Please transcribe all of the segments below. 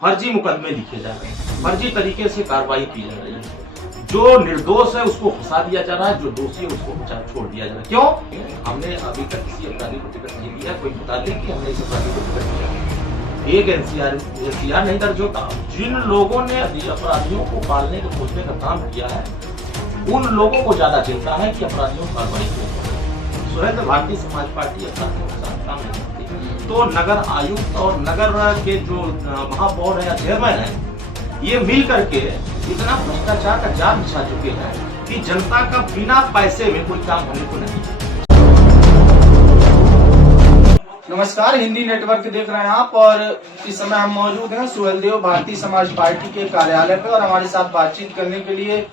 फर्जी मुकदमे लिखे जा रहे हैं, फर्जी तरीके से कार्रवाई की जा रही है। जो निर्दोष है उसको फंसा दिया जा रहा है, जो दोषी है उसको छोड़ दिया जा रहा है। क्यों? हमने अभी तक किसी अपराधी को टिकट नहीं दिया। कोई बता दे कि हमने इस अपराधी को टिकट दिया। एक एनसीआर नहीं दर्ज होता। जिन लोगों ने अपराधियों को पालने के खोजने का काम किया है, उन लोगों को ज्यादा चिंता है कि अपराधियों को कार्रवाई की। सुहेल भारतीय समाज पार्टी अपराधियों के साथ काम नहीं करती। तो नगर आयुक्त और नगर के जो महापौर है या चेयरमैन है, ये मिल करके इतना भ्रष्टाचार का जाल बिछा चुके हैं कि जनता का बिना पैसे में कोई काम होने को नहीं। नमस्कार, हिंदी नेटवर्क देख रहे हैं आप और इस समय हम मौजूद हैं सुहेलदेव भारतीय समाज पार्टी के कार्यालय पर और हमारे साथ बातचीत करने के लिए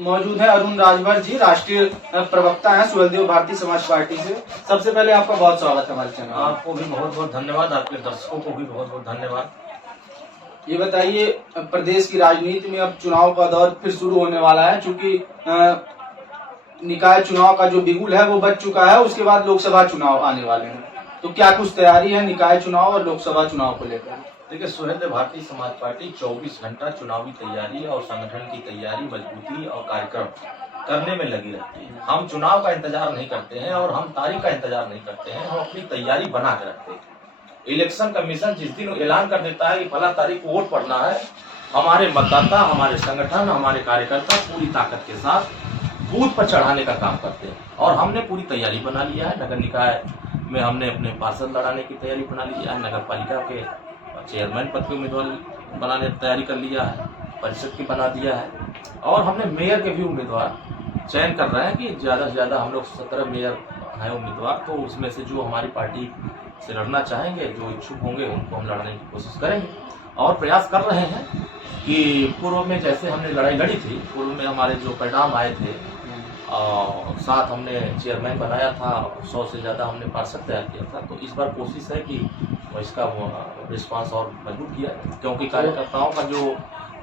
मौजूद है अरुण राजभर जी, राष्ट्रीय प्रवक्ता हैं सुहेलदेव भारतीय समाज पार्टी से। सबसे पहले आपका बहुत स्वागत है हमारे चैनल। आपको भी बहुत बहुत धन्यवाद, आपके दर्शकों को भी बहुत बहुत धन्यवाद। ये बताइए, प्रदेश की राजनीति में अब चुनाव का दौर फिर शुरू होने वाला है, क्योंकि निकाय चुनाव का जो बिगुल है वो बच चुका है, उसके बाद लोकसभा चुनाव आने वाले हैं। तो क्या कुछ तैयारी है निकाय चुनाव और लोकसभा चुनाव को लेकर? देखिए, सुहेलदेव भारतीय समाज पार्टी 24 घंटा चुनावी तैयारी और संगठन की तैयारी, मजबूती और कार्यक्रम करने में लगी रहती है। हम चुनाव का इंतजार नहीं करते हैं और हम तारीख का इंतजार नहीं करते हैं, हम अपनी तैयारी बना के रखते हैं। इलेक्शन कमीशन जिस दिन ऐलान कर देता है कि फला तारीख को वोट पड़ना है, हमारे मतदाता, हमारे संगठन, हमारे कार्यकर्ता पूरी ताकत के साथ बूथ पर चढ़ाने का काम करते हैं। और हमने पूरी तैयारी बना लिया है। नगर निकाय में हमने अपने पार्षद लड़ाने की तैयारी बना लिया है, नगर पालिका के चेयरमैन पद के उम्मीदवार बनाने की तैयारी कर लिया है, परिषद की बना दिया है, और हमने मेयर के भी उम्मीदवार चयन कर रहे हैं कि ज़्यादा से ज़्यादा हम लोग 17 मेयर हैं उम्मीदवार। तो उसमें से जो हमारी पार्टी से लड़ना चाहेंगे, जो इच्छुक होंगे, उनको हम लड़ने की कोशिश करेंगे। और प्रयास कर रहे हैं कि पूर्व में जैसे हमने लड़ाई लड़ी थी, पूर्व में हमारे जो परिणाम आए थे, साथ हमने चेयरमैन बनाया था, 100 से ज़्यादा हमने पार्षद तैयार किया था। तो इस बार कोशिश है कि इसका रिस्पांस और मजबूत किया जाए, क्योंकि कार्यकर्ताओं का जो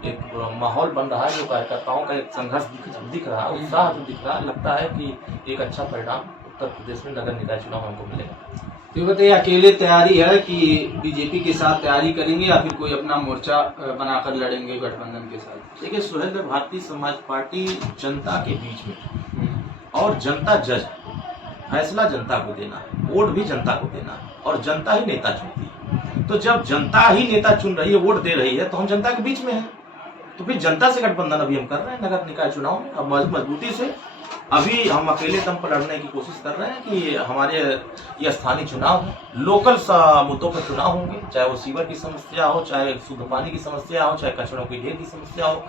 एक माहौल बन रहा है, जो कार्यकर्ताओं का एक संघर्ष दिख रहा है, उत्साह जो दिख रहा है, लगता है कि एक अच्छा परिणाम उत्तर प्रदेश में नगर निकाय चुनाव हमको मिलेगा। तो बताइए, अकेले तैयारी है कि बीजेपी के साथ तैयारी करेंगे या फिर कोई अपना मोर्चा बनाकर लड़ेंगे गठबंधन के साथ? देखिए, सुहेलदेव भारतीय समाज पार्टी जनता के बीच में, और जनता जज, फैसला जनता को देना है, वोट भी जनता को देना है, और जनता ही नेता चुनती है। तो जब जनता ही नेता चुन रही है, वोट दे रही है, तो हम जनता के बीच में हैं। तो फिर जनता से गठबंधन अभी हम कर रहे हैं नगर निकाय चुनाव में। अब मजबूती से अभी हम अकेले दम पर लड़ने की कोशिश कर रहे हैं कि हमारे ये स्थानीय चुनाव है, लोकल मुद्दों पर चुनाव होंगे, चाहे वो सीवर की समस्या हो, चाहे शुद्ध पानी की समस्या हो, चाहे कचरों की ढेर की समस्या हो,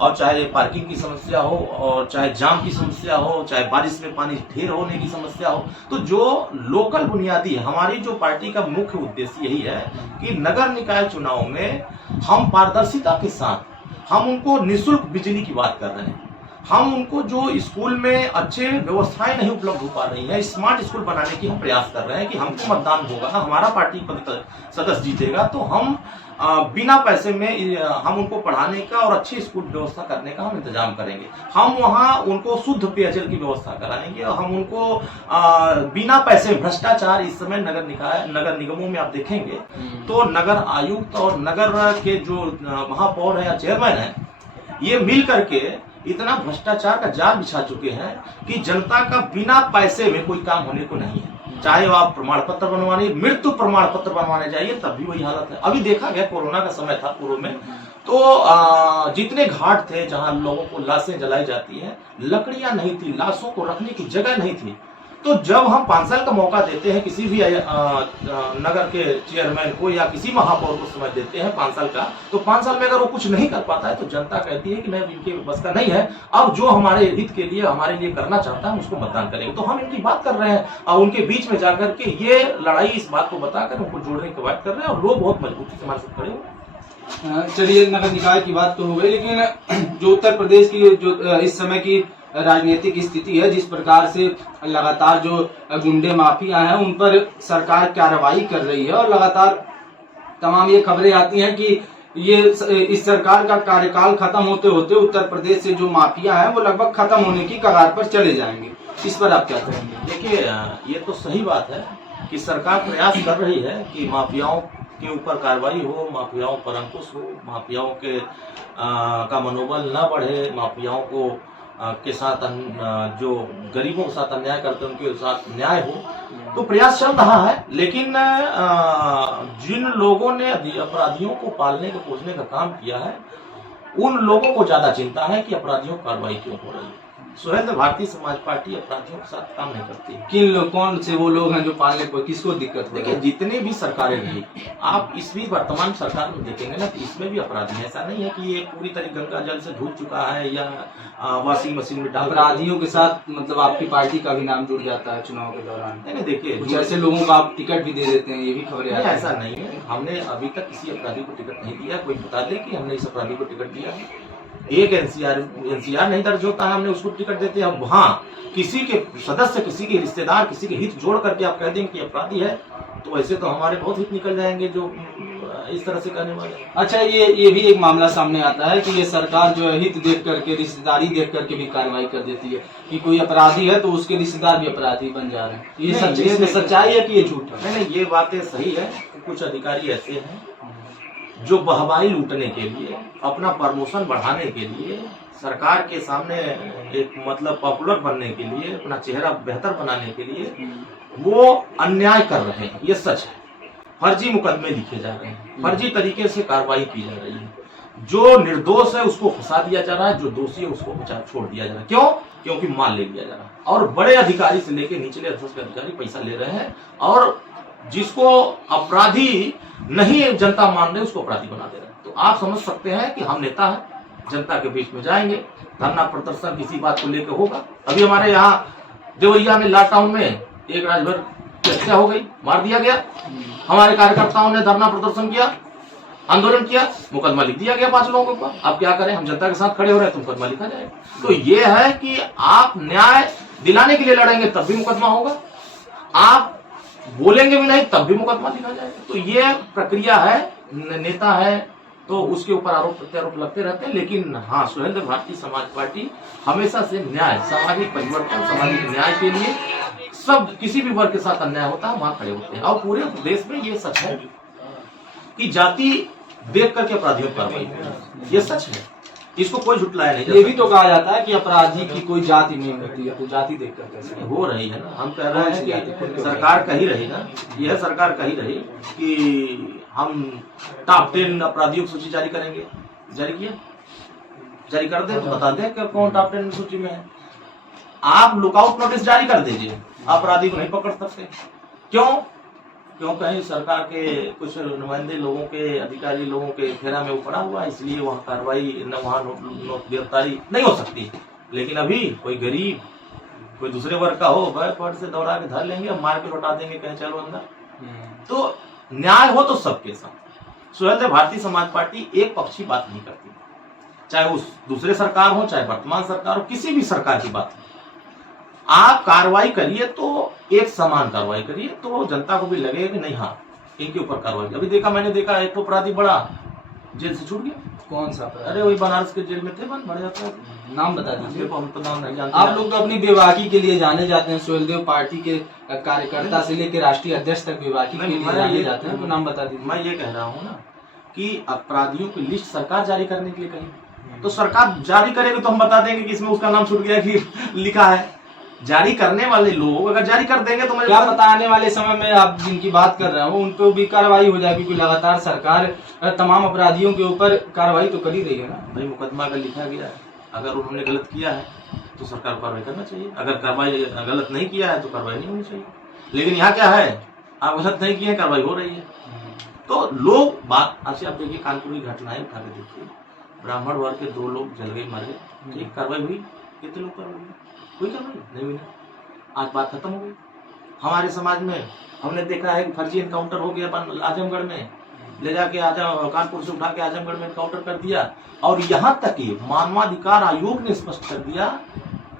और चाहे पार्किंग की समस्या हो, और चाहे जाम की समस्या हो, चाहे बारिश में पानी ढेर होने की समस्या हो। तो जो लोकल बुनियादी है, हमारी जो पार्टी का मुख्य उद्देश्य यही है कि नगर निकाय चुनाव में हम पारदर्शिता के साथ हम उनको निःशुल्क बिजली की बात कर रहे हैं। हम उनको जो स्कूल में अच्छे व्यवस्थाएं नहीं उपलब्ध हो पा रही हैं, स्मार्ट स्कूल बनाने की हम प्रयास कर रहे हैं कि हमको मतदान होगा, हमारा पार्टी सदस्य जीतेगा, तो हम बिना पैसे में हम उनको पढ़ाने का और अच्छी स्कूल व्यवस्था करने का हम इंतजाम करेंगे। हम वहाँ उनको शुद्ध पेयजल की व्यवस्था कराएंगे, और हम उनको बिना पैसे, भ्रष्टाचार इस समय नगर निगमों में आप देखेंगे तो नगर आयुक्त और नगर के जो महापौर है या चेयरमैन है, ये मिल करके इतना भ्रष्टाचार का जाल बिछा चुके हैं कि जनता का बिना पैसे में कोई काम होने को नहीं है। चाहे वो आप प्रमाण पत्र बनवाने, मृत्यु प्रमाण पत्र बनवाने जाइए, तब भी वही हालत है। अभी देखा गया, कोरोना का समय था पूर्व में, तो जितने घाट थे जहां लोगों को लाशें जलाई जाती हैं, लकड़ियां नहीं थी, लाशों को रखने की जगह नहीं थी। तो जब हम 5 साल का मौका देते हैं किसी भी नगर के चेयरमैन को या किसी महापौर को समय देते हैं 5 साल का, तो 5 साल में अगर वो कुछ नहीं कर पाता है, तो जनता कहती है कि नहीं, इनके बस का नहीं है, अब जो हमारे हित के लिए, हमारे लिए करना चाहता है, उसको मतदान करेंगे। तो हम इनकी बात कर रहे हैं और उनके बीच में जाकर के ये लड़ाई, इस बात को बताकर उनको जोड़ने की बात कर रहे हैं, और लोग बहुत मजबूती से हमारे साथ खड़े हुए। चलिए, नगर निकाय की बात तो हो गई, लेकिन जो उत्तर प्रदेश की जो इस समय की राजनीतिक स्थिति है, जिस प्रकार से लगातार जो गुंडे माफिया हैं उन पर सरकार कार्रवाई कर रही है, और लगातार तमाम ये खबरें आती हैं कि ये इस सरकार का कार्यकाल खत्म होते होते उत्तर प्रदेश से जो माफिया है वो लगभग खत्म होने की कगार पर चले जाएंगे। इस पर आप क्या कहेंगे? देखिए, ये तो सही बात है कि सरकार प्रयास कर रही है कि माफियाओं के ऊपर कार्रवाई हो, माफियाओं पर अंकुश हो, माफियाओं के का मनोबल न बढ़े, माफियाओं को के साथ जो गरीबों के साथ अन्याय करते हैं उनके साथ न्याय हो, तो प्रयास चल रहा है। लेकिन जिन लोगों ने अपराधियों को पालने के पोसने का काम किया है, उन लोगों को ज्यादा चिंता है कि अपराधियों पर कार्रवाई क्यों हो रही है। सुहेल, भारतीय समाज पार्टी अपराधियों के साथ काम नहीं करती। किन लोग, कौन से वो लोग हैं जो पालने को, किसको दिक्कत हो? देखिए, जितने भी सरकारें रही, आप इस भी वर्तमान सरकार में देखेंगे ना, तो इसमें भी अपराधी है। ऐसा नहीं है कि ये पूरी तरह गंगा जल से धुल चुका है या वॉशिंग मशीन में डाल। अपराधियों के साथ मतलब आपकी पार्टी का भी नाम जुड़ जाता है चुनाव के दौरान? नहीं, देखिए, कुछ ऐसे लोगों को आप टिकट भी दे देते हैं, ये भी खबरें आती हैं। ऐसा नहीं है, हमने अभी तक किसी अपराधी को टिकट नहीं दिया। कोई बता दे कि हमने इस अपराधी को टिकट दिया है। एक एनसीआर नहीं दर्ज होता है, हमने उसको टिकट देते हैं। अब हाँ, किसी के सदस्य, किसी के रिश्तेदार, किसी के हित जोड़ करके आप कह देंगे कि अपराधी है, तो वैसे तो हमारे बहुत हित निकल जाएंगे जो इस तरह से करने वाले। अच्छा, ये भी एक मामला सामने आता है कि ये सरकार जो है हित देख करके, रिश्तेदारी देख करके भी कार्रवाई कर देती है कि कोई अपराधी है तो उसके रिश्तेदार भी अपराधी बन जा रहे हैं। ये सच्चाई है कि ये झूठ है? नहीं, ये बातें सही है। कुछ अधिकारी ऐसे हैं जो बहबाई लूटने के लिए, अपना प्रमोशन बढ़ाने के लिए, सरकार के सामने एक मतलब पॉपुलर बनने के लिए, अपना चेहरा बेहतर बनाने के लिए वो अन्याय कर रहे हैं। ये सच है। फर्जी मुकदमे लिखे जा रहे हैं, फर्जी तरीके से कार्रवाई की जा रही है। जो निर्दोष है उसको फंसा दिया जा रहा है, जो दोषी है उसको छोड़ दिया जा रहा है। क्यों? क्योंकि माल ले लिया जा रहा है। और बड़े अधिकारी से लेके निचले स्तर के अधिकारी पैसा ले रहे हैं, और जिसको अपराधी नहीं जनता मान रही उसको अपराधी बना दे रहे हैं। तो आप समझ सकते हैं कि हम नेता हैं, जनता के बीच में जाएंगे, धरना प्रदर्शन किसी बात को लेकर होगा। अभी हमारे यहाँ देवरिया में लॉकडाउन में एक राजभर की हत्या हो गई, मार दिया गया। हमारे कार्यकर्ताओं ने धरना प्रदर्शन किया, आंदोलन किया, मुकदमा लिख दिया गया 5 लोगों के ऊपर। अब क्या करें, हम जनता के साथ खड़े हो रहे हैं तो मुकदमा लिखा जाएगा। तो ये है कि आप न्याय दिलाने के लिए लड़ेंगे तब भी मुकदमा होगा, आप बोलेंगे भी नहीं तब भी मुकदमा लिखा जाएगा। तो ये प्रक्रिया है। नेता है तो उसके ऊपर आरोप प्रत्यारोप लगते रहते हैं। लेकिन हाँ, सुहेल, भारतीय समाज पार्टी हमेशा से न्याय, सामाजिक परिवर्तन, सामाजिक न्याय के लिए, सब किसी भी वर्ग के साथ अन्याय होता है वहां खड़े होते हैं। और पूरे देश में ये सच है कि जाति देख करके अपराधियों पर कार्रवाई होती है। ये सच है, इसको कोई झुटलाया नहीं। ये भी तो कहा जाता है कि अपराधी की कोई जाति नहीं होती है, तो जाति देखकर कैसे हो रही है ना। हम कह रहे हैं कि सरकार कही रही ना, यह सरकार कही रही कि हम टॉप 10 अपराधियों की सूची जारी करेंगे। जारी किया, जारी कर दे तो बता दे कि कौन टॉप 10 सूची में है। आप लुकआउट नोटिस जारी कर दीजिए, अपराधी को नहीं पकड़ सकते। क्यों? क्यों? कहीं सरकार के कुछ नुमाइंदे लोगों के, अधिकारी लोगों के फेरा में वो पड़ा हुआ, इसलिए वहाँ कार्रवाई न, वहाँ गिरफ्तारी नहीं हो सकती। लेकिन अभी कोई गरीब, कोई दूसरे वर्ग का हो, फट से दौड़ा के धर लेंगे, मार के लौटा देंगे, कहीं चलो अंदर। तो न्याय हो तो सबके साथ। सुहेल, भारतीय समाज पार्टी एक पक्षी बात नहीं करती, चाहे उस दूसरे सरकार हो, चाहे वर्तमान सरकार हो, किसी भी सरकार की बात हो। आप कार्रवाई करिए तो एक समान कार्रवाई करिए, तो जनता को भी लगेगा कि नहीं, हाँ, इनके ऊपर कार्रवाई। अभी मैंने देखा एक तो अपराधी बड़ा जेल से छूट गया। कौन सा अपराधी? अरे वही बनारस के जेल में थे, बन बड़े जाता है। नाम बता दीजिए। हम तो नाम नहीं जानते। आप लोग तो अपनी बेबाकी के लिए जाने जाते हैं। सुहेलदेव पार्टी के कार्यकर्ता से लेकर राष्ट्रीय अध्यक्ष तक बेबाकी के लिए जाने जाते हैं, तो नाम बता दीजिए। मैं ये कह रहा हूँ ना कि अपराधियों की लिस्ट सरकार जारी करने के लिए कही, तो सरकार जारी करेगी तो हम बता देंगे कि इसमें उसका नाम छूट गया कि लिखा है। जारी करने वाले लोग अगर जारी कर देंगे तो क्या पता आने वाले समय में आप जिनकी बात कर रहे हो उन पर भी कार्रवाई हो जाएगी, क्योंकि लगातार सरकार तमाम अपराधियों के ऊपर कार्रवाई तो कर ही रही है ना। भाई, मुकदमा अगर लिखा गया है, अगर उन्होंने गलत किया है तो सरकार को कार्रवाई करना चाहिए। अगर कार्रवाई गलत नहीं किया है तो कार्रवाई नहीं होनी चाहिए। लेकिन यहाँ क्या है, आप गलत नहीं किए, कार्रवाई हो रही है। तो लोग बात अच्छा, आप देखिए कानपुर की घटनाएं उठा के देखिए, ब्राह्मण वर्ग के 2 लोग जल गए, मर गए, ठीक, कार्रवाई हुई, कितने लोग कार्रवाई हुई? कोई कार्रवाई नहीं हुई। आज बात खत्म हो गई। हमारे समाज में हमने देखा है कि फर्जी एनकाउंटर हो गया आजमगढ़ में, ले जाके कानपुर से उठा के आजमगढ़ में एनकाउंटर कर दिया। और यहाँ तक कि मानवाधिकार आयोग ने स्पष्ट कर दिया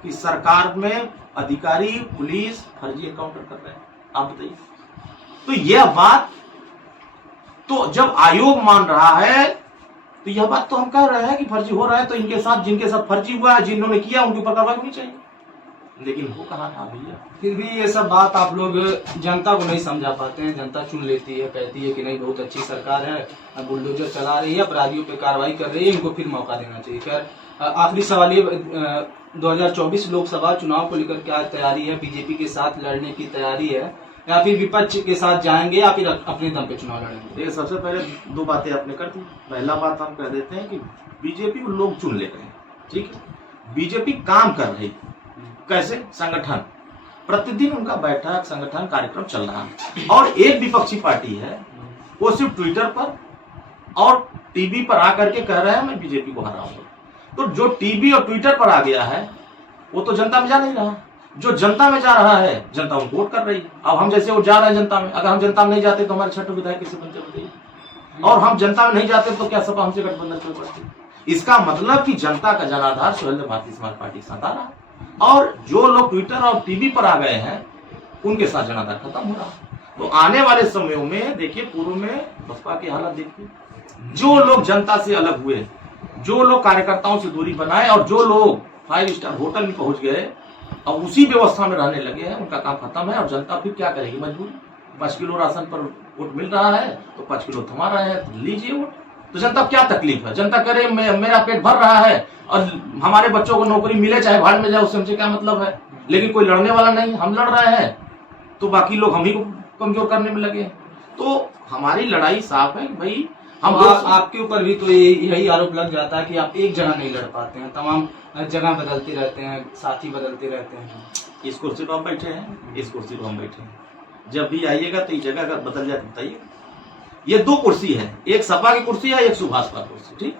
कि सरकार में अधिकारी, पुलिस फर्जी एनकाउंटर कर रहे हैं। आप बताइए, तो यह बात तो जब आयोग मान रहा है तो यह बात तो हम कह रहे हैं कि फर्जी हो रहा है, तो इनके साथ, जिनके साथ फर्जी हुआ है, जिन्होंने किया, उनके ऊपर कार्रवाई होनी चाहिए। लेकिन वो कहाँ था भैया। फिर भी ये सब बात आप लोग जनता को नहीं समझा पाते हैं। जनता चुन लेती है, कहती है कि नहीं बहुत अच्छी सरकार है, बुलडोजर चला रही है, अपराधियों पे कार्रवाई कर रही है, इनको फिर मौका देना चाहिए। खैर आखिरी सवाल ये, 2024 लोकसभा चुनाव को लेकर क्या तैयारी है? बीजेपी के साथ लड़ने की तैयारी है या फिर विपक्ष के साथ जाएंगे या फिर अपने दम पे चुनाव लड़ेंगे? देखिए, सबसे पहले दो बातें आपने कर दी। पहला बात हम कह देते हैं कि बीजेपी को लोग चुन ले रहे हैं, ठीक है। बीजेपी काम कर रही, कैसे? संगठन, प्रतिदिन उनका बैठक, संगठन, कार्यक्रम चल रहा है। और एक विपक्षी पार्टी है, वो सिर्फ ट्विटर पर और टीवी पर आकर के कह रहा है मैं बीजेपी को हराऊंगा। तो जो टीवी और ट्विटर पर आ गया है वो तो जनता में जा नहीं रहा। जो जनता में जा रहा है, जनता उनको वोट कर रही है। अब हम जैसे वो जा रहे हैं जनता में, अगर हम जनता में नहीं जाते तो हमारे 6 विधायक कैसे बनते बताइए? और हम जनता में नहीं जाते तो क्या सपा हमसे गठबंधन क्यों करती? इसका मतलब कि जनता का जनाधार सुहेलदेव भारतीय समाज पार्टी के साथ आ रहा, और जो लोग ट्विटर और टीवी पर आ गए हैं उनके साथ जनाधार खत्म हो रहा। तो आने वाले समयों में देखिए, पूर्व में बसपा की हालत देखिए, जो लोग जनता से अलग हुए, जो लोग कार्यकर्ताओं से दूरी बनाए और जो लोग 5 स्टार होटल में पहुंच गए, अब उसी व्यवस्था में रहने लगे हैं, उनका काम खत्म है। और जनता फिर क्या करेगी? मजबूर, 5 किलो राशन पर वोट मिल रहा है तो 5 किलो थमा रहे हैं, तो लीजिए वोट। तो जनता क्या तकलीफ है? जनता करे मेरा पेट भर रहा है और हमारे बच्चों को नौकरी मिले चाहे भाड़ में जाए, उससे हमसे क्या मतलब है? लेकिन कोई लड़ने वाला नहीं, हम लड़ रहे हैं तो बाकी लोग हम ही को कमजोर करने में लगे। तो हमारी लड़ाई साफ है भाई। हम आपके ऊपर भी तो यही आरोप लग जाता है कि आप एक जगह नहीं लड़ पाते हैं, तमाम जगह बदलते रहते हैं, साथी बदलते रहते हैं। इस कुर्सी पर हम बैठे हैं, इस कुर्सी पर हम बैठे हैं, जब भी आइएगा तो इस जगह अगर बदल जाए तो बताइए। ये 2 कुर्सी है, एक सपा की कुर्सी है, एक सुभाष का कुर्सी, ठीक।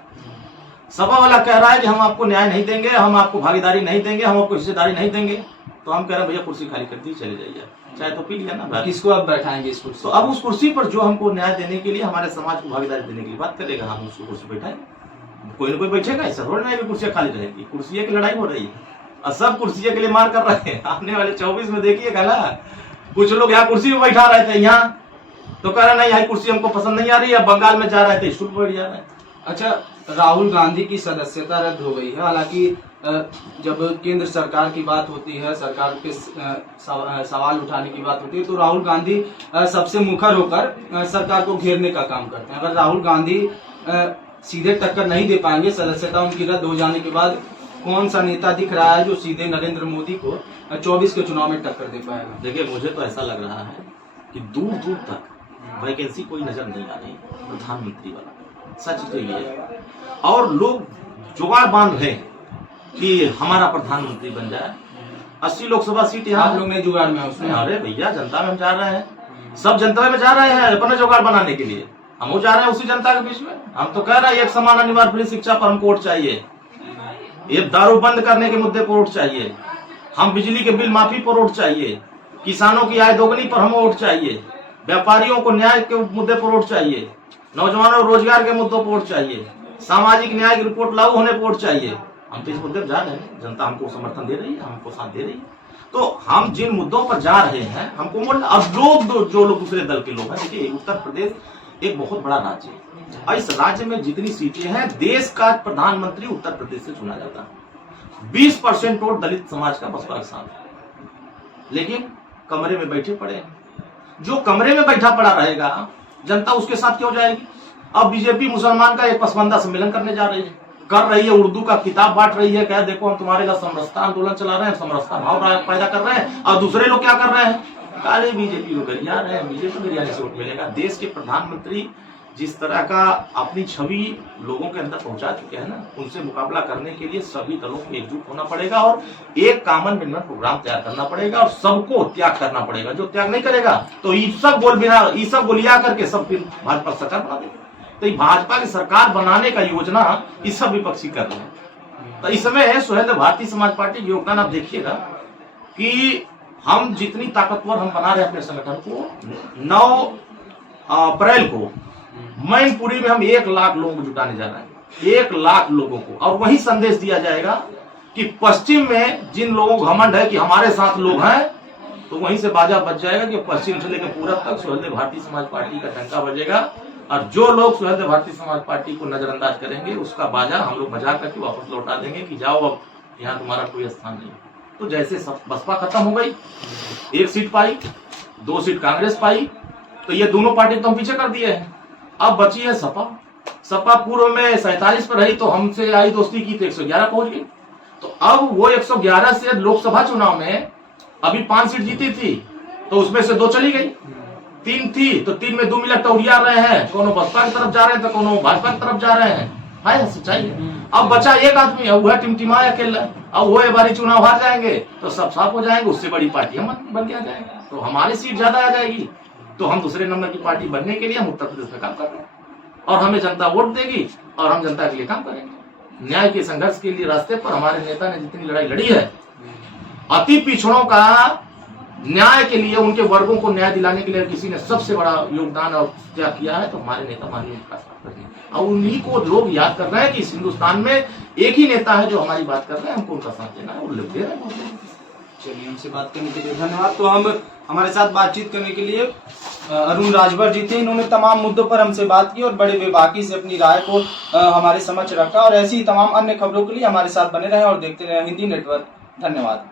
सपा वाला कह रहा है कि हम आपको न्याय नहीं देंगे, हम आपको भागीदारी नहीं देंगे, हम आपको हिस्सेदारी नहीं देंगे। तो हम कह रहे हैं भैया कुर्सी खाली कर दी, चले जाइए, चाहे तो पी लिया ना। किसको आप बैठाएंगे इस कुर्सी? तो अब उस कुर्सी पर जो हमको न्याय देने के लिए, हमारे समाज को भागीदारी देने के लिए बात करेगा, हम उसको कुर्सी बैठाएंगे। कोई ना कोई बैठेगा, ऐसा थोड़ा नहीं कुर्सियां खाली रहेगी। कुर्सियों की लड़ाई हो रही है और सब कुर्सियों के लिए मार कर रहे हैं। आने वाले 24 में देखिएगा ना, कुछ लोग यहाँ कुर्सी में बैठा रहे थे, यहाँ तो कह रहे नहीं यहाँ कुर्सी हमको पसंद नहीं आ रही है, बंगाल में जा रहे थे स्टूल पर बैठ जा रहे हैं। अच्छा, राहुल गांधी की सदस्यता रद्द हो गई है। हालांकि जब केंद्र सरकार की बात होती है, सरकार पे सवाल उठाने की बात होती है, तो राहुल गांधी सबसे मुखर होकर सरकार को घेरने का काम करते हैं। अगर राहुल गांधी सीधे टक्कर नहीं दे पाएंगे, सदस्यता उनकी रद्द हो जाने के बाद, कौन सा नेता दिख रहा है जो सीधे नरेंद्र मोदी को 24 के चुनाव में टक्कर दे पाएगा? देखिए, मुझे तो ऐसा लग रहा है कि दूर दूर तक वैकेंसी कोई नजर नहीं आ रही प्रधानमंत्री वाला। सच तो ये है, और लोग जुगाड़ बांध रहे हैं कि हमारा प्रधानमंत्री बन जाए। 80 लोकसभा सीट यहाँ आप लोग ने जुगाड़ में उसमें? अरे भैया, जनता में हम जा रहे हैं, सब जनता में जा रहे हैं अपने जुगाड़ बनाने के लिए। हम जा रहे हैं उसी जनता के बीच में। हम तो कह रहे हैं एक समान अनिवार्य फ्री शिक्षा पर हमको वोट चाहिए, ये दारू बंद करने के मुद्दे पर वोट चाहिए, हम बिजली के बिल माफी पर वोट चाहिए, किसानों की आय दोगुनी पर हमें वोट चाहिए, व्यापारियों को न्याय के मुद्दे पर वोट चाहिए, नौजवानों को रोजगार के मुद्दों पर वोट चाहिए, सामाजिक न्याय की रिपोर्ट लागू होने पर वोट चाहिए। हम तो इस मुद्दे पर जा रहे हैं, जनता हमको समर्थन दे रही है, हमको साथ दे रही है। तो हम जिन मुद्दों पर जा रहे हैं हमको बोलना। अब लोग जो लोग दूसरे दल के लोग हैं, देखिए उत्तर प्रदेश एक बहुत बड़ा राज्य है और इस राज्य में जितनी सीटें हैं, देश का प्रधानमंत्री उत्तर प्रदेश से चुना जाता है। 20% वोट दलित समाज का बसपा के साथ है, लेकिन कमरे में बैठे पड़े हैं। जो कमरे में बैठा पड़ा रहेगा, जनता उसके साथ क्यों जाएगी? अब बीजेपी मुसलमान का एक पसमानदा सम्मेलन करने जा रही है, कर रही है, उर्दू का किताब बांट रही है, क्या देखो हम तुम्हारे लिए समरसता आंदोलन चला रहे हैं, समरसता भाव पैदा कर रहे हैं। और दूसरे लोग क्या कर रहे हैं? काले बीजेपी को गरिया रहे हैं, बीजेपी को गरियाने से वोट मिलेगा। देश के प्रधानमंत्री जिस तरह का अपनी छवि लोगों के अंदर पहुंचा चुके हैं ना, उनसे मुकाबला करने के लिए सभी दलों को एकजुट होना पड़ेगा और एक कॉमन मिनिमम प्रोग्राम तैयार करना पड़ेगा और सबको त्याग करना पड़ेगा। जो त्याग नहीं करेगा तो ये सब गोलियां करके सब फिर भाजपा सरकार बना देगा। तो ये भाजपा की सरकार बनाने का योजना इस सब विपक्षी कर रहे हैं। तो इस समय सुहेलदेव भारतीय समाज पार्टी के योगदान आप देखिएगा कि हम जितनी ताकतवर हम बना रहे हैं अपने संगठन को, 9 अप्रैल को मैनपुरी में हम 1 लाख लोगों को जुटाने जा रहे हैं, 1 लाख लोगों को। और वही संदेश दिया जाएगा कि पश्चिम में जिन लोगों को घमंड है कि हमारे साथ लोग हैं, तो वहीं से बाजा बज जाएगा कि पश्चिम से लेकर पूरब तक सुहेलदेव भारतीय समाज पार्टी का डंका बजेगा। और जो लोग सुहेलदेव भारतीय समाज पार्टी को नजरअंदाज करेंगे, उसका बाजा हम लोग बजा करके वापस लौटा देंगे कि जाओ, अब यहाँ तुम्हारा कोई स्थान नहीं। तो जैसे सब बसपा खत्म हो गई, 1 सीट पाई, 2 सीट कांग्रेस पाई, तो ये दोनों पार्टी तो हम पीछे कर दिए हैं। अब बची है सपा। सपा पूर्व में 47 पर रही, तो हमसे आई दोस्ती की तो 111 पहुंच गई। तो अब वो 111 से लोकसभा चुनाव में अभी 5 सीट जीती थी, तो उसमें से 2 चली गई, 3 थी, तो 3 में 2 मिला टौरिया रहे हैं, कोनो बसपा की तरफ जा रहे हैं तो कोनो भाजपा की तरफ जा रहे हैं। है सच्चाई है। अब बचा एक आदमी है, वह टिमटिमाया अकेला, अब वो एक बारी चुनाव हार जाएंगे तो सब साफ हो जाएंगे, उससे बड़ी पार्टियां बन के आ जाएंगे, तो हमारी सीट ज्यादा आ जाएगी। तो हम दूसरे नंबर की पार्टी बनने के लिए हम उत्तर प्रदेश में काम कर रहे हैं, और हमें जनता वोट देगी और हम जनता के लिए काम करेंगे। न्याय के संघर्ष के लिए रास्ते पर हमारे नेता ने जितनी लड़ाई लड़ी है, अति पिछड़ों का न्याय के लिए, उनके वर्गों को न्याय दिलाने के लिए किसी ने सबसे बड़ा योगदान और त्याग किया है, तो हमारे नेता माननीय विकास हैं। और उन्हीं को लोग याद कर रहे हैं कि इस हिंदुस्तान में एक ही नेता है जो हमारी बात कर रहे हैं, हमको उनका साथ देना है, वो लोग दे रहे हैं। चलिए, हमसे बात करने के लिए धन्यवाद। तो हम हमारे साथ बातचीत करने के लिए अरुण राजभर जी थे। इन्होंने तमाम मुद्दों पर हमसे बात की और बड़े बेबाकी से अपनी राय को हमारे समक्ष रखा, और ऐसी ही तमाम अन्य खबरों के लिए हमारे साथ बने रहें और देखते रहें हिंदी नेटवर्क। धन्यवाद।